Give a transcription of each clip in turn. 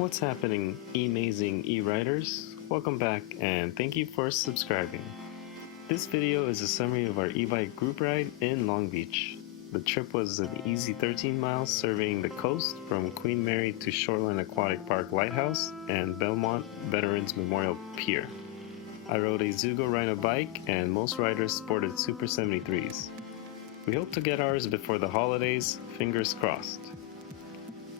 What's happening, amazing e-riders? Welcome back and thank you for subscribing. This video is a summary of our e-bike group ride in Long Beach. The trip was an easy 13 miles surveying the coast from Queen Mary to Shoreline Aquatic Park Lighthouse and Belmont Veterans Memorial Pier. I rode a Zugo Rhino bike and most riders sported Super 73s. We hope to get ours before the holidays, fingers crossed.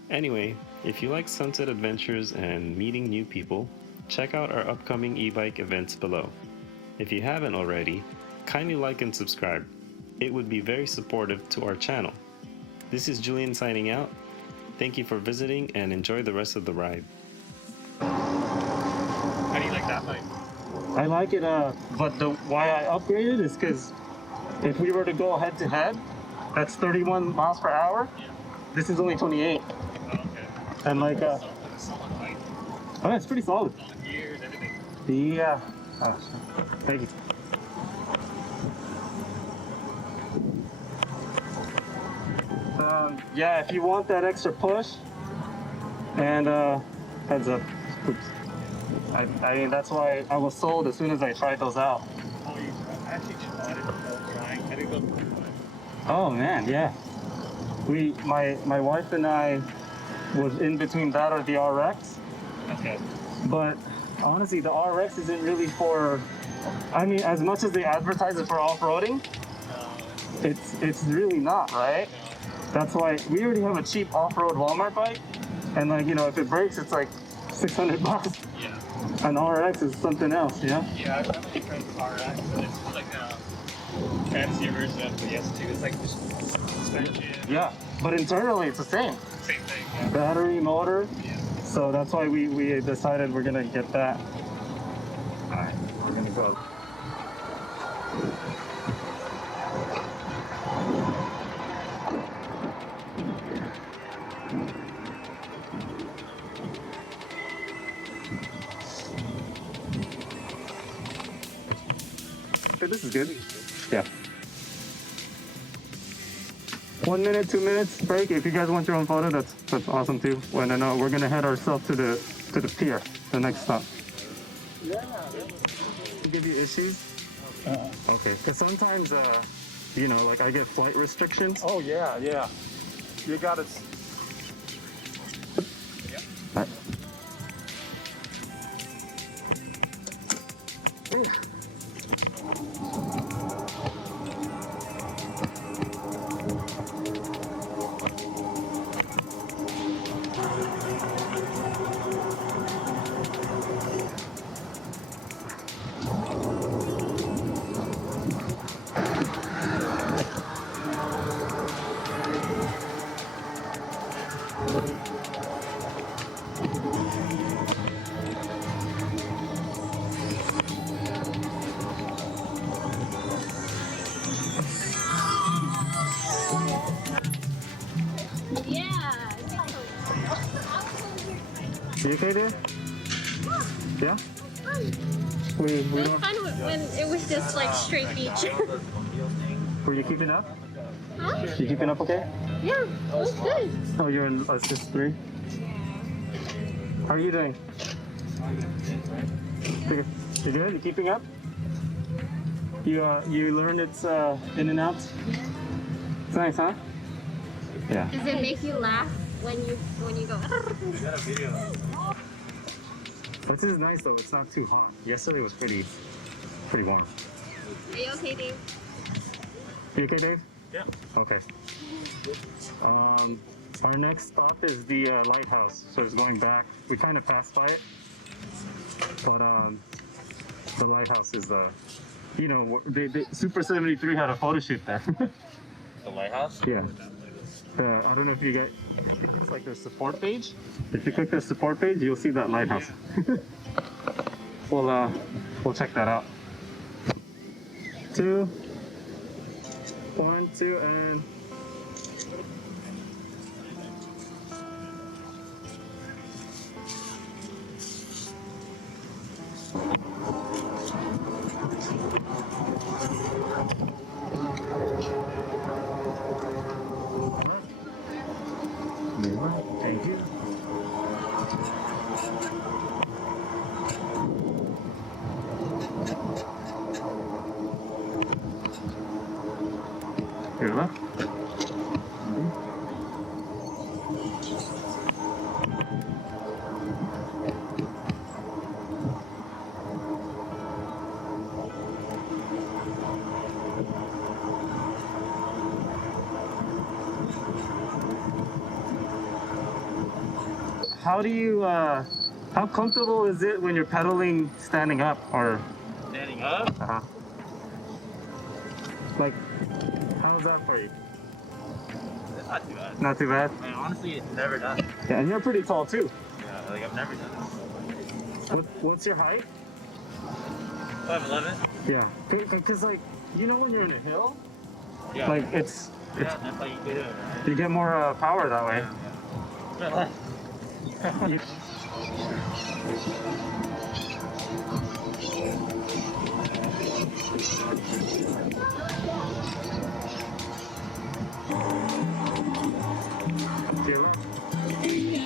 Anyway, if you like sunset adventures and meeting new people, check out our upcoming e-bike events below. If you haven't already, kindly like and subscribe. It would be very supportive to our channel. This is Julian signing out. Thank you for visiting and enjoy the rest of the ride. How do you like that bike? I like it, but why I upgraded is because if we were to go head to head, that's 31 miles per hour. Yeah. This is only 28. Oh, okay. And like, Solid bike. oh, it's pretty solid. Solid gears, everything. Yeah. Oh, thank you. Yeah, if you want that extra push, and heads up. Oops. I mean, that's why I was sold as soon as I tried those out. Oh, you actually tried it without trying. I didn't go through it. Oh man, yeah. My wife and I was in between that or the RX. Okay. But honestly, the RX isn't really for, I mean, as much as they advertise it for off-roading, it's really not, right? That's why we already have a cheap off-road Walmart bike, and like, you know, if it breaks, it's like 600 bucks. Yeah. An RX is something else, yeah? Yeah, I have a friend with RX, but it's like a fancier version of the S2. It's like just suspension. Yeah, but internally it's the same. Same thing. Yeah. Battery, motor. Yeah. So that's why we decided we're gonna get that. All right, we're gonna go. Okay, this is good. Yeah. 1 minute, 2 minutes break. If you guys want your own photo, that's awesome too. And then we're gonna head ourselves to the pier, the next stop. Yeah. To give you issues. Okay. Because sometimes, you know, like I get flight restrictions. Oh, yeah, yeah. You got it. Right. Yeah. You okay there? Yeah? We It was don't. fun when it was just like straight beach. Were you keeping up? Huh? You keeping up okay? Yeah, it was good. Oh, you're in assist 3? How are you doing? You good? You keeping up? You learned it's in and out? It's nice, huh? Yeah. Does it make you laugh when you go? But this is nice though, it's not too hot. Yesterday was pretty warm. Are you okay, Dave? You okay, Dave? Yeah. Okay. Our next stop is the Lighthouse, so it's going back. We kind of passed by it, but the Lighthouse is you know, the Super 73 had a photo shoot there. The Lighthouse? Yeah. I don't know if you get, I think it's like their support page. If you click the support page, you'll see that lighthouse. We'll check that out. 2, 1, 2, and. Thank you. how do you how comfortable is it when you're pedaling standing up or Standing up? like how's that for you? It's not too bad. Not too bad. I mean, honestly, it's never done. Yeah, and you're pretty tall too. Yeah, like I've never done What's your height? it. 5'11". Yeah, because like you know when you're in a hill, Yeah. like it's Yeah, that's how you do it, right? you get more power that way. Yeah. You- Feel it?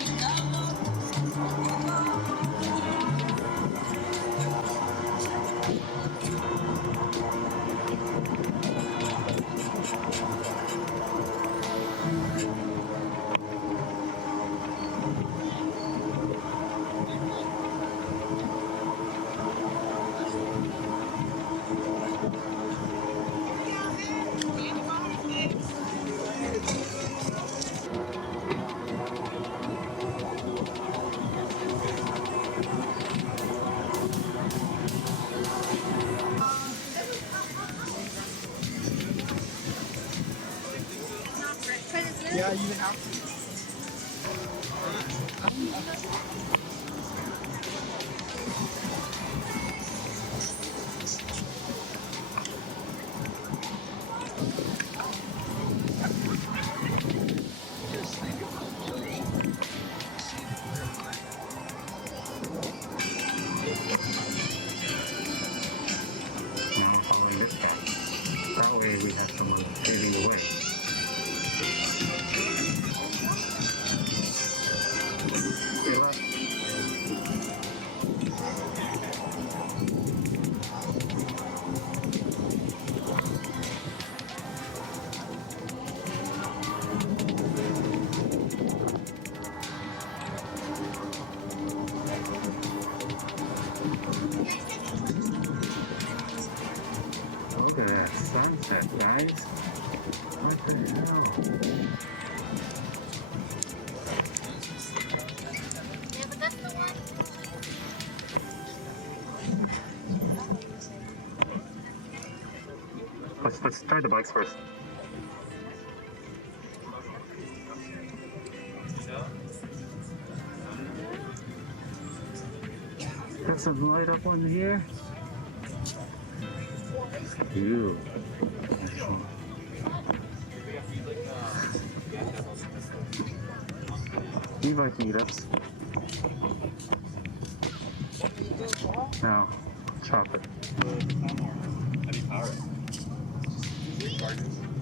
Yeah, you have. Now I'm following this guy. That way we have someone paving the way. Feel it? Look at that sunset, guys. What the hell? Let's try the bikes first. Got some light up on here. Ooh. Nice one. E-Bike Meetups. Now, chop it. How do you power it?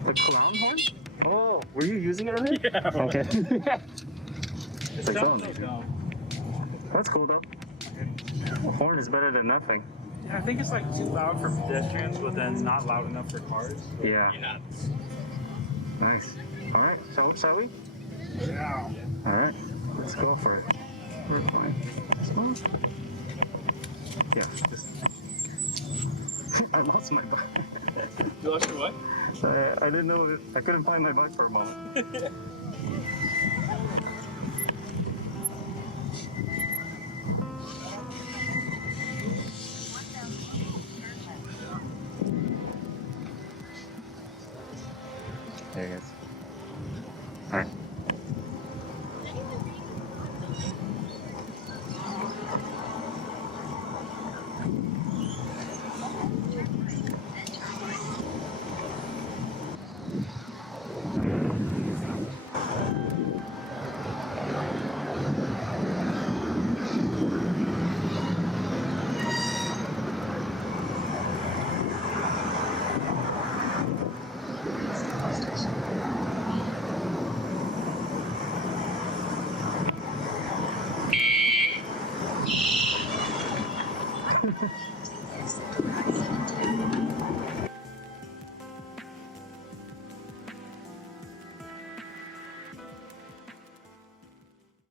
The clown horn? Oh, were you using it earlier? Yeah. Okay. It Like sounds that. so dumb. That's cool though. Horn is better than nothing. I think it's like too loud for pedestrians, but then not loud enough for cars. Yeah. Yeah. Nice. All right. Shall we? Yeah. All right. Let's go for it. We're fine. Small. Yeah. Just. I lost my bike. You lost your what? I didn't know. I couldn't find my bike for a moment. There it is. All right.